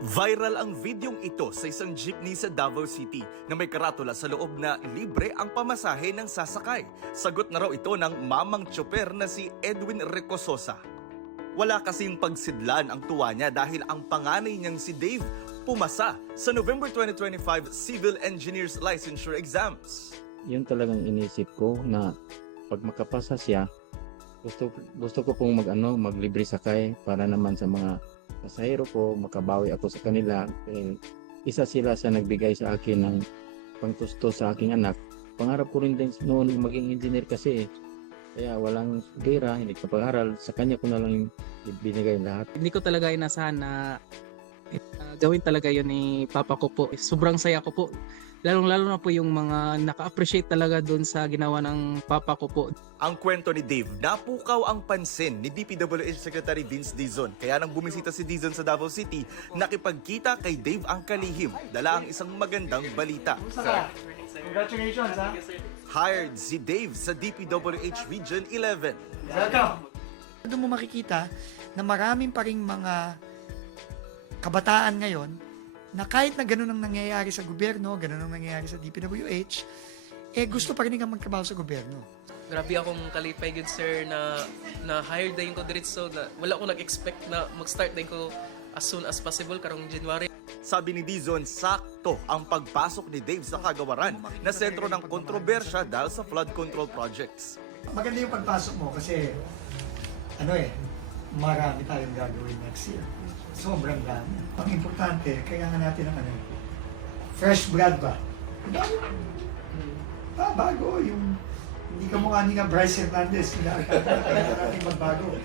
Viral ang videong ito sa isang jeepney sa Davao City na may karatula sa loob na libre ang pamasahe ng sasakay. Sagot na raw ito ng mamang tsoper na si Edwin Recososa. Wala kasing pagsidlan ang tuwa niya dahil ang panganay niyang si Dave pumasa sa November 2025 Civil Engineers Licensure Exams. Yun talagang inisip ko na pag makapasa siya, gusto ko pong maglibre sakay para naman sa mga pasahero ko, makabawi ako sa kanila. Isa sila sa nagbigay sa akin ng pangtusto sa aking anak. Pangarap ko rin din noon maging engineer kasi kaya walang gera, hindi ka pag-aral. Sa kanya ko na lang binigay lahat. Hindi ko talaga inasahan na gawin talaga yun ni Papa ko po. Sobrang saya ko po. Lalong-lalo na po yung mga naka-appreciate talaga doon sa ginawa ng Papa ko po. Ang kwento ni Dave, napukaw ang pansin ni DPWH Secretary Vince Dizon. Kaya nang bumisita si Dizon sa Davao City, nakipagkita kay Dave ang kalihim. Dala ang isang magandang balita. Congratulations, ha? Hired si Dave sa DPWH Region 11. Welcome! Doon mo makikita na maraming pa ring mga kabataan ngayon na kahit na ganun ang nangyayari sa gobyerno, ganun ang nangyayari sa DPWH, gusto pa rin nga magtrabaho sa gobyerno. Grabe akong kalipay good sir na hired din ko diretso na wala ko nag-expect na mag-start din ko as soon as possible karong January. Sabi ni Dizon, sakto ang pagpasok ni Dave sa Kagawaran na sentro ng kontrobersya dahil sa flood control projects. Maganda yung pagpasok mo kasi marami tayong gagawin next year. Sobrang dami. Ang importante, kailangan natin ng fresh blood ba? Bago yung hindi ka mukha ni Bryce Hernandez. Kailangan natin magbago.